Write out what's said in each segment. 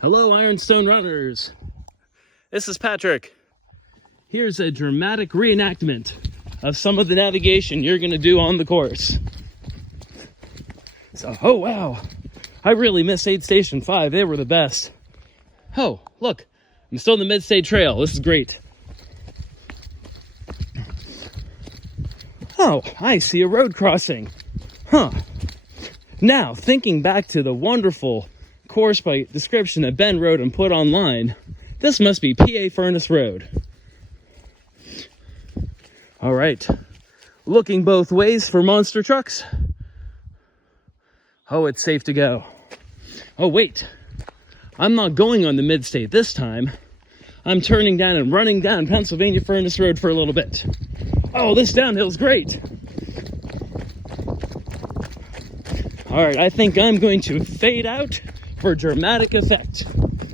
Hello, Ironstone runners. This is Patrick. Here's a dramatic reenactment of some of the navigation you're going to do on the course. So, oh wow, I really miss Aid Station 5. They were the best. Oh, look, I'm still in the Mid-State Trail. This is great. Oh, I see a road crossing. Huh. Now, thinking back to the wonderful course by description that Ben wrote and put online, this must be PA Furnace Road. All right, looking both ways for monster trucks. Oh, it's safe to go. Oh, wait, I'm not going on the Mid-State this time. I'm turning down and running down Pennsylvania Furnace Road for a little bit. Oh, this downhill's great. All right, I think I'm going to fade out for dramatic effect.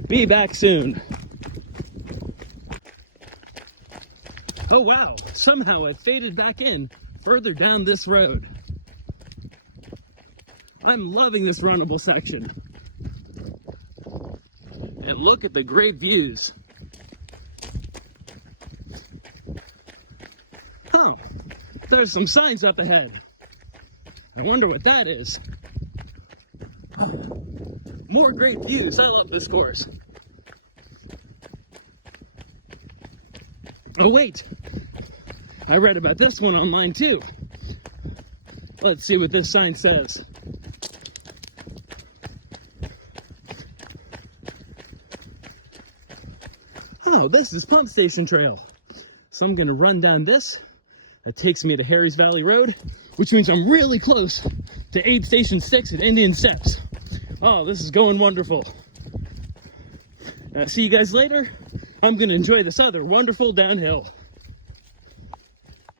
Be back soon. Oh wow, somehow I faded back in further down this road. I'm loving this runnable section. And look at the great views. Oh, there's some signs up ahead. I wonder what that is. More great views. I love this course. Oh wait, I read about this one online too. Let's see what this sign says. Oh, this is Pump Station Trail. So I'm gonna run down this. That takes me to Harry's Valley Road, which means I'm really close to Aid Station 6 at Indian Steps. Oh, this is going wonderful. See you guys later. I'm gonna enjoy this other wonderful downhill.